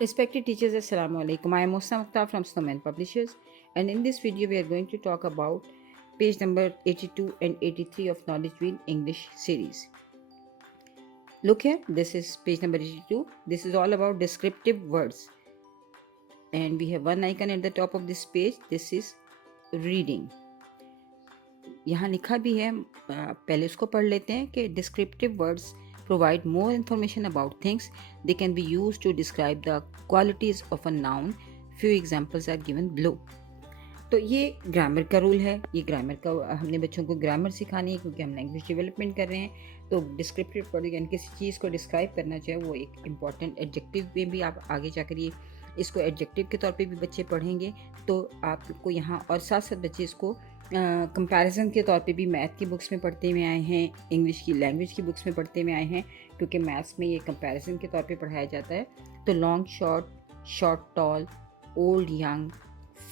Respected teachers, Assalamu alaikum. I am Musa Mukhtar from Snowman Publishers, and in this video, we are going to talk about page number 82 and 83 of Knowledge Wheel English series. Look here, this is page number 82. This is all about descriptive words, and we have one icon at the top of this page. This is reading. यहाँ लिखा भी है, पहले उसको पढ़ लेते हैं कि descriptive words provide more information about things. They can be used to describe the qualities of a noun. Few examples are given below. तो ये ग्रामर का रूल है, ये ग्रामर का हमने बच्चों को ग्रामर सिखानी है क्योंकि हम लैंग्वेज डेवलपमेंट कर रहे हैं। तो डिस्क्रिप्टिव वर्ड यानी किसी चीज़ को डिस्क्राइब करना चाहे वो एक इम्पॉर्टेंट एडजेक्टिव में भी आप आगे जाकर ये इसको एडजेक्टिव के तौर पे भी बच्चे पढ़ेंगे तो आपको यहाँ, और साथ साथ बच्चे इसको कंपैरिजन के तौर पे भी मैथ की बुक्स में पढ़ते हुए आए हैं, इंग्लिश की लैंग्वेज की बुक्स में पढ़ते हुए आए हैं, क्योंकि मैथ्स में ये कंपैरिजन के तौर पे पढ़ाया जाता है। तो long short, short tall, old young,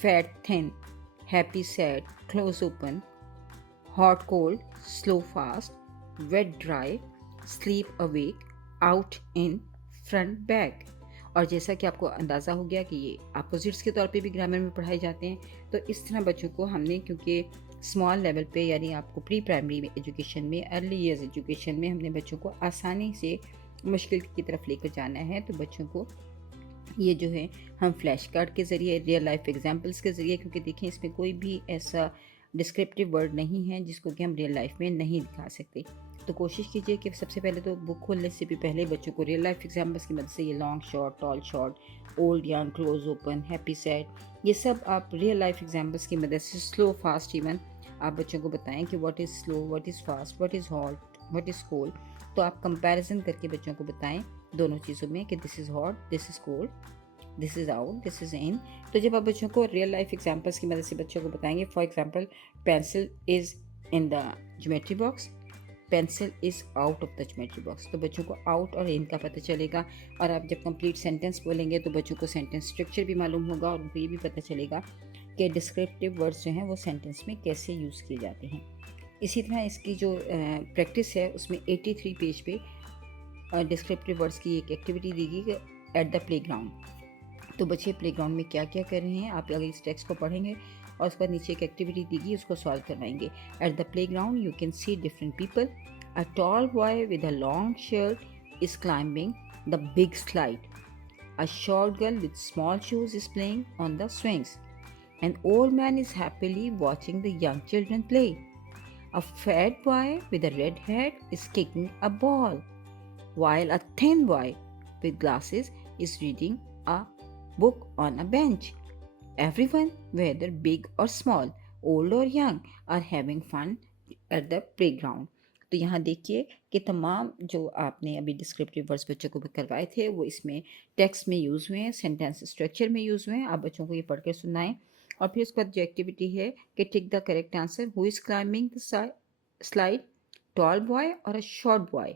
fat thin, happy sad, close open, hot cold, slow fast, wet dry, sleep awake, out in, front back. और जैसा कि आपको अंदाज़ा हो गया कि ये अपोजिट्स के तौर पे भी ग्रामर में पढ़ाए जाते हैं, तो इस तरह बच्चों को हमने, क्योंकि स्मॉल लेवल पे यानी आपको प्री प्राइमरी एजुकेशन में, अर्ली ईयर्स एजुकेशन में हमने बच्चों को आसानी से मुश्किल की तरफ लेकर जाना है, तो बच्चों को ये जो है हम फ्लैश कार्ड के ज़रिए, रियल लाइफ एग्जांपल्स के ज़रिए, क्योंकि देखें इसमें कोई भी ऐसा डिस्क्रिप्टिव वर्ड नहीं है जिसको कि हम रियल लाइफ में नहीं दिखा सकते। तो कोशिश कीजिए कि सबसे पहले तो बुक खोलने से भी पहले बच्चों को रियल लाइफ एग्जांपल्स की मदद से ये long short, tall short, old young, close open, happy sad, ये सब आप रियल लाइफ एग्जांपल्स की मदद से, स्लो फास्ट इवन, आप बच्चों को बताएं कि what is slow, what is fast, what is hot, what is cold. तो आप कंपैरिजन करके बच्चों को बताएं दोनों चीज़ों में कि this is hot, this is cold, this is out, this is in. तो जब आप बच्चों को रियल लाइफ एग्जांपल्स की मदद से बच्चों को बताएंगे, for example pencil is in the geometry box, pencil is out of the geometry box, तो बच्चों को आउट और इन का पता चलेगा। और आप जब कंप्लीट सेंटेंस बोलेंगे तो बच्चों को सेंटेंस स्ट्रक्चर भी मालूम होगा और उनको ये भी पता चलेगा कि डिस्क्रिप्टिव वर्ड्स जो हैं वो सेंटेंस में कैसे यूज़ किए जाते हैं। इसी तरह इसकी जो प्रैक्टिस है उसमें 83 पेज पे डिस्क्रिप्टिव वर्ड्स की एक एक्टिविटी दी गई एट द प्ले ग्राउंड। तो बच्चे प्लेग्राउंड में क्या क्या कर रहे हैं, आप अगर इस टेक्स्ट को पढ़ेंगे और उसके बाद नीचे एक एक्टिविटी दी गई उसको सॉल्व करवाएंगे। At the playground you can see different people. A tall boy with a long shirt is climbing the big slide. A short girl with small shoes is playing on the swings. An old man is happily watching the young children play. A fat boy with a red hat is kicking a ball, while a thin boy with glasses is reading a book on a bench. Everyone, whether big or small, old or young, are having fun at the playground. तो यहाँ देखिए कि तमाम जो आपने अभी descriptive words बच्चों को करवाए थे वो इसमें टेक्स्ट में यूज़ हुए हैं, सेंटेंस स्ट्रक्चर में यूज़ हुए हैं। आप बच्चों को ये पढ़कर सुनाएं और फिर उसके बाद जो एक्टिविटी है कि tick the correct answer, who is climbing the slide, tall boy और अ शॉर्ट बॉय।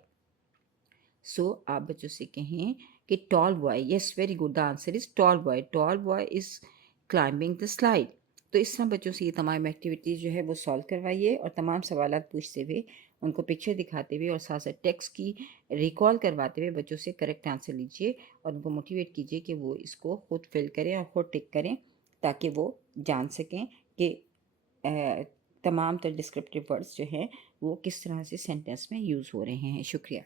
सो आप बच्चों से कहें कि tall boy, yes very good, the answer is tall boy, tall boy is climbing the slide. तो इस तरह बच्चों से ये तमाम एक्टिविटीज़ जो है वो सॉल्व करवाइए और तमाम सवाल पूछते हुए, उनको पिक्चर दिखाते हुए और साथ साथ टेक्स्ट की रिकॉल करवाते हुए बच्चों से करेक्ट आंसर लीजिए और उनको मोटिवेट कीजिए कि वो इसको खुद फिल करें और खुद टिक करें ताकि वो जान सकें कि तमाम तर डिस्क्रिप्टिव वर्ड्स जो हैं वो किस तरह से सेंटेंस में यूज़ हो रहे हैं। शुक्रिया।